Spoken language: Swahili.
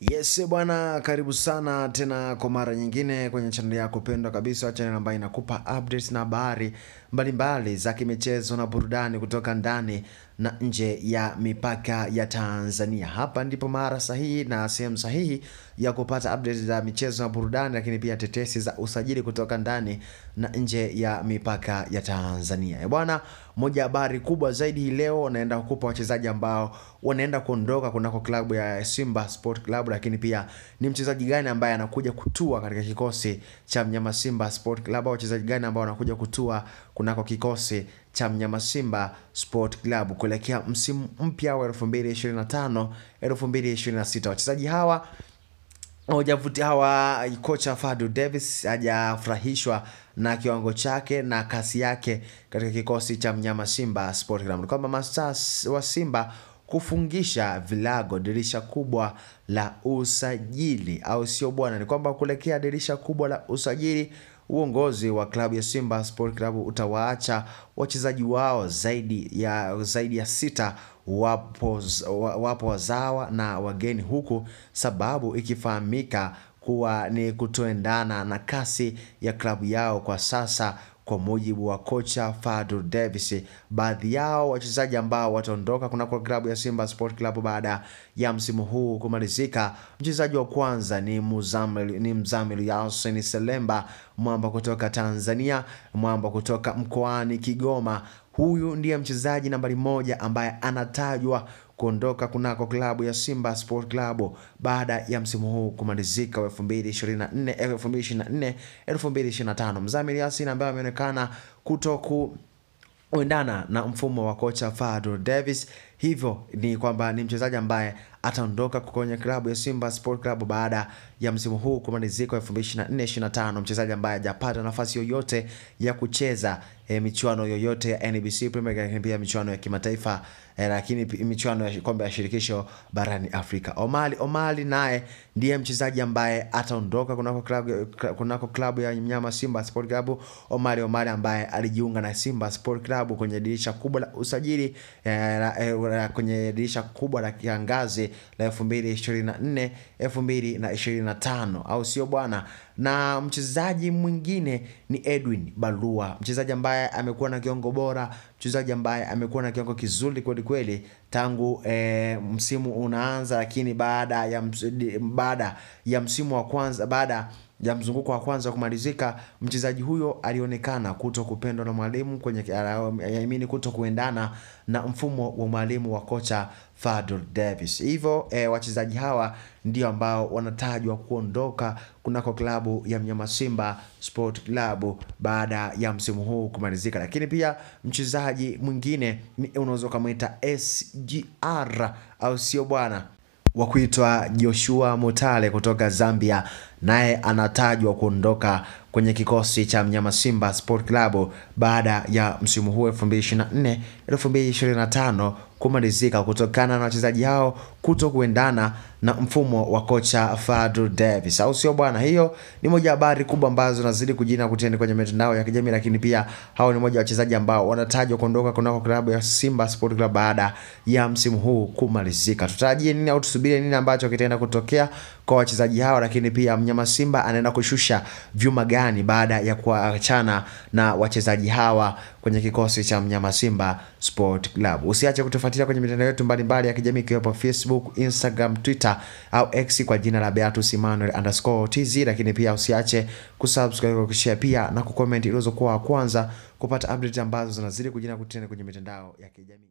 Yes bwana, karibu sana tena kwa mara nyingine kwenye channel yako pendwa kabisa, channel ambayo inakupa updates na habari mbalimbali za kimichezo na burudani kutoka ndani na nje ya mipaka ya Tanzania. Hapa ndipo mara sahihi na sehemu sahihi ya kupata updates za michezo na burudani, lakini pia tetesi za usajili kutoka ndani na nje ya mipaka ya Tanzania. Bwana, moja habari kubwa zaidi hii leo naenda kukupa wachezaji ambao wanaenda kuondoka kunako klabu ya Simba Sport Club, lakini pia ni mchezaji gani ambaye anakuja kutua katika kikosi cha mnyama Simba Sport Club, au wachezaji gani ambao wanakuja kutua kunako kikosi cha mnyama Simba Sport Club kuelekea msimu mpya wa 2025 2026. Wachezaji hawa kocha Fadlu Davis hajafurahishwa na kiwango chake na kasi yake katika kikosi cha mnyama Simba Sport Club. Kwamba Masters wa Simba kufungisha vilago dirisha kubwa la usajili, au sio bwana? Ni kwamba kuelekea dirisha kubwa la usajili, uongozi wa klabu ya Simba Sport Club utawaacha wachezaji wao zaidi ya 6 wapo wazawa na wageni, huku sababu ikifahamika kuwa ni kutoendana na kasi ya klabu yao kwa sasa. Kwa mujibu wa kocha Fadlu Davis, baadhi yao wachezaji ambao wataondoka kunako klabu ya Simba Sport Club baada ya msimu huu kumalizika. Mchezaji wa kwanza ni Mzamiru Yasin Selemba, mwamba kutoka Tanzania, mwamba kutoka mkoani Kigoma. Huyu ndiye mchezaji nambari 1 ambaye anatajwa kuondoka kunako klabu ya Simba Sport Club baada ya msimu huu kumalizika 2024-2025. Mzamiru Yasin ambaye ameonekana kuendana na mfumo wa kocha Fadlu Davis, hivyo ni kwamba ni mchezaji ambaye ataondoka kwenye klabu ya Simba Sport Club baada ya msimu huu kumalizika 2024-2025. Mchezaji ambaye hajapata nafasi yoyote ya kucheza michuano yoyote ya NBC Premier League, pia michuano ya kimataifa, lakini michuano ya kombe la shirikisho barani Afrika. Omali naye ndiye mchezaji ambaye ataondoka kunako klabu ya mnyama Simba Sport Club. Omali ambaye alijiunga na Simba Sport Club kwenye dirisha kubwa la usajili, kwenye dirisha kubwa la kiangazi la 2024 2025, au sio bwana? Na mchezaji mwingine ni Edwin Barua, mchezaji ambaye amekuwa na kiwango bora, mchezaji ambaye amekuwa na kiwango kizuri kweli tangu msimu unaanza, lakini baada ya msimu wa kwanza, baada ya mzunguko wa kwanza kumalizika, mchezaji huyo alionekana kutokupendwa na mwalimu kutokuendana na mfumo wa mwalimu wa kocha Fadlu Davis. Hivyo wachezaji hawa ndio ambao wanatajwa kuondoka kunako klabu ya mnyama Simba Sport Club baada ya msimu huu kumalizika. Lakini pia mchezaji mwingine unaweza kumuita SGR, au sio bwana, wa kuitwa Joshua Mutale kutoka Zambia, naye anatajwa kuondoka kwenye kikosi cha mnyama Simba Sport Club baada ya msimu huu 2024-2025 kumalizika, kutokana na wachezaji hao kutokuendana na mfumo wa kocha Fadlu Davis, au sio bwana? Hiyo ni moja habari kubwa ambazo nazidi kujina kutenda kwenye mitandao ya kijamii, lakini pia hao ni moja wa wachezaji ambao wanatajwa kuondoka kunako klabu ya Simba Sport Club baada ya msimu huu kumalizika. Tutarajie nini au tusubiri nini ambacho kitaenda kutokea kwa wachezaji hao, lakini pia mnyama Simba anaenda kushusha vyuma gani baada ya kuachana na wachezaji hawa kwenye kikosi cha mnyama Simba Sport Club. Usiache kutufuatilia kwenye mitandao yetu mbalimbali ya kijamii ikiwepo Facebook, Instagram, Twitter au X kwa jina la Beatus_TZ, lakini pia usiache kusubscribe, kushare pia na kucomment ili uweze kuwa wa kwanza kupata update ambazo zinazidi kujina kutenda kwenye mitandao ya kijamii.